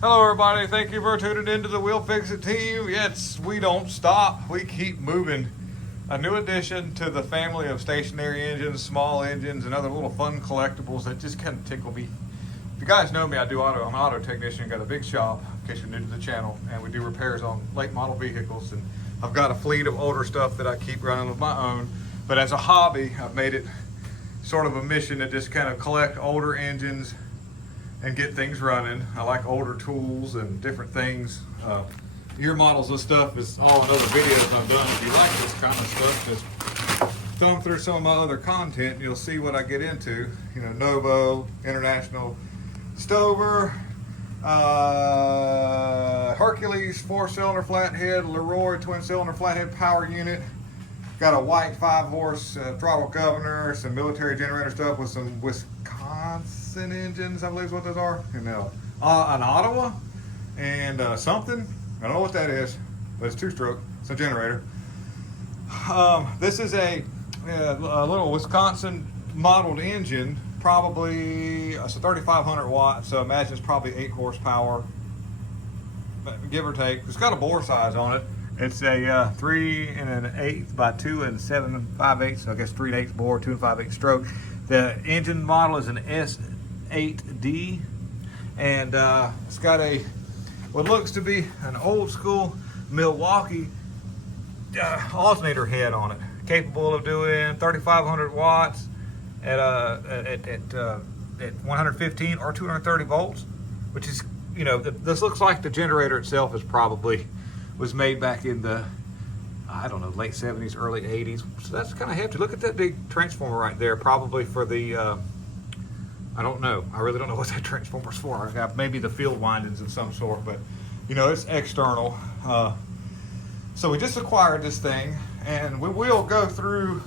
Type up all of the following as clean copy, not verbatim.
Hello everybody, thank you for tuning into the Wheel Fix It team. Yes, we don't stop, we keep moving. A new addition to the family of stationary engines, small engines, and other little fun collectibles that just kind of tickle me. If you guys know me, I'm an auto technician, got a big shop, in case you're new to the channel, and we do repairs on late model vehicles. And I've got a fleet of older stuff that I keep running with my own, but as a hobby, I've made it sort of a mission to just kind of collect older engines and get things running. I like older tools and different things. Year models of stuff is all in other videos I've done. If you like this kind of stuff, just thumb through some of my other content and you'll see what I get into. You know, Novo, International, Stover, Hercules 4-cylinder flathead, Leroy twin-cylinder flathead power unit. Got a white 5-horse throttle governor, some military generator stuff with some Wisconsin engines, I believe is what those are. And an Ottawa and something. I don't know what that is, but it's 2-stroke. It's a generator. This is a little Wisconsin modeled engine. Probably it's a 3,500 watts, so imagine it's probably 8 horsepower, give or take. It's got a bore size on it. It's a 3 1/8 by 2 7 5/8, so I guess 3 1/8 bore, 2 5/8 stroke. The engine model is an S8D, and it's got what looks to be an old school Milwaukee alternator head on it, capable of doing 3,500 watts at 115 or 230 volts, which is, you know, this looks like the generator itself was made back in the, I don't know, late 70s, early 80s. So that's kind of hefty. Look at that big transformer right there, probably for the, I don't know. I really don't know what that transformer's for. Maybe the field windings of some sort, but you know, it's external. So we just acquired this thing, and we will go through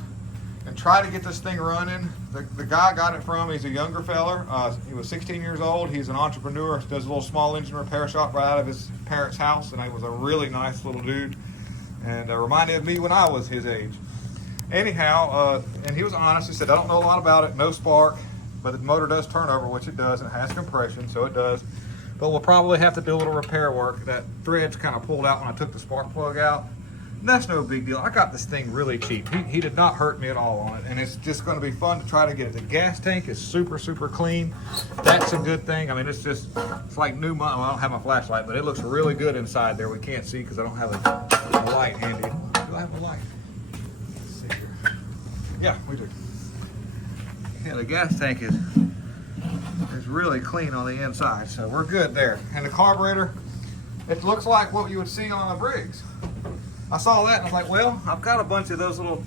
and try to get this thing running. The guy I got it from, he's a younger feller. He was 16 years old. He's an entrepreneur, does a little small engine repair shop right out of his parents' house, and he was a really nice little dude, and reminded of me when I was his age. Anyhow, and he was honest. He said, I don't know a lot about it, no spark, but the motor does turn over, which it does, and it has compression, so it does. But we'll probably have to do a little repair work. That thread's kind of pulled out when I took the spark plug out. And that's no big deal. I got this thing really cheap. He did not hurt me at all on it, and it's just going to be fun to try to get it. The gas tank is super, super clean. That's a good thing. I mean, it's like new money. Well, I don't have my flashlight, but it looks really good inside there. We can't see because I don't have a light handy. Do I have a light? Let's see here. Yeah, we do. Yeah, the gas tank is really clean on the inside, so we're good there. And the carburetor, it looks like what you would see on a Briggs. I saw that and I was like, well, I've got a bunch of those little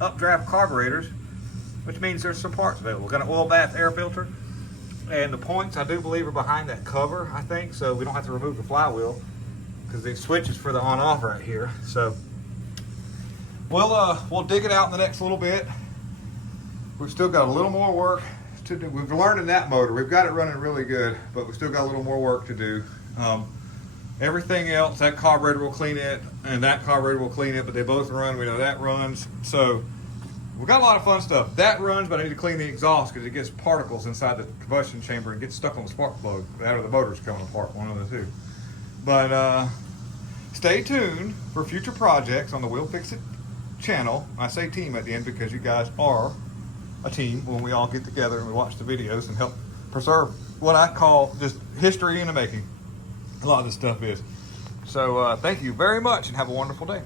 updraft carburetors, which means there's some parts available. We've got an oil bath air filter, and the points I do believe are behind that cover, I think, so we don't have to remove the flywheel because the switch is for the on-off right here. So we'll dig it out in the next little bit. We've still got a little more work to do. We've learned in that motor. We've got it running really good, but we've still got a little more work to do. Everything else, that carburetor will clean it, and that carburetor will clean it, but they both run. We know that runs. So we've got a lot of fun stuff. That runs, but I need to clean the exhaust because it gets particles inside the combustion chamber and gets stuck on the spark plug. That or the motor's coming apart, one of the two. But stay tuned for future projects on the Wheel Fix It channel. I say team at the end because you guys are a team when we all get together and we watch the videos and help preserve what I call just history in the making. A lot of this stuff is. So thank you very much and have a wonderful day.